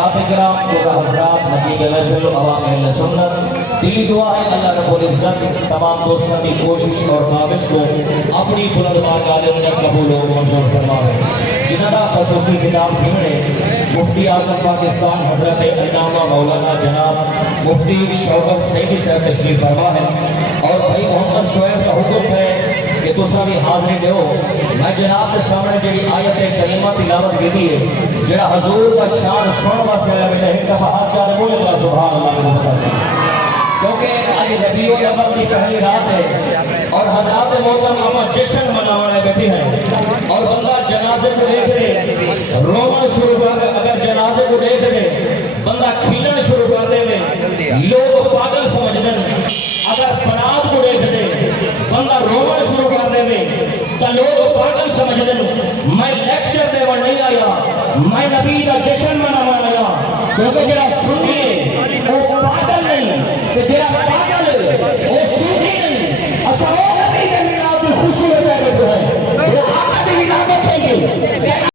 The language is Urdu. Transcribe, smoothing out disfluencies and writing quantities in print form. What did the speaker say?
حضرات کرام و حضرات نقیب محفل و عوام اہل سنت، دلی دعا ہے اللہ رب العزت تمام دوستوں کی کوشش اور کاوش کو اپنی بلند بارگاہ میں قبول و منظور فرمائے۔ جنہاں دا خصوصی خطاب بھیڑے مفتی اعظم پاکستان حضرت علامہ مولانا جناب مفتی شوکت سیدی صاحب تشریف فرما ہے، اور بھائی محمد شعیب کا حکم ہے کہ تو سبھی حاضری دیو۔ میں جناب کے سامنے جڑی آیت کریمہ تلاوت کی ہے، جڑا حضور کا شان سننے واسطے آیا میں ایک دفعہ ہاتھ چاہے بولے گا سبحان اللہ، کیونکہ آج ربیع الاول کی پہلی رات ہے اور حضرات محترم اپنا جشن منانے بیٹھے ہیں، اور بندہ جنازے کو دیکھ دے رونا شروع کر دے، اگر جنازے کو دیکھ دے بندہ کھیلنا شروع کر دے، لوگ پاگل سمجھ دیں، اگر برات کو دیکھ دے بندہ رونا شروع کر دے تو لوگ پاگل سمجھ دیں۔ میں لیکچر دے نہیں آیا، میں نبی کا جشن منانے آیا، کیونکہ جڑا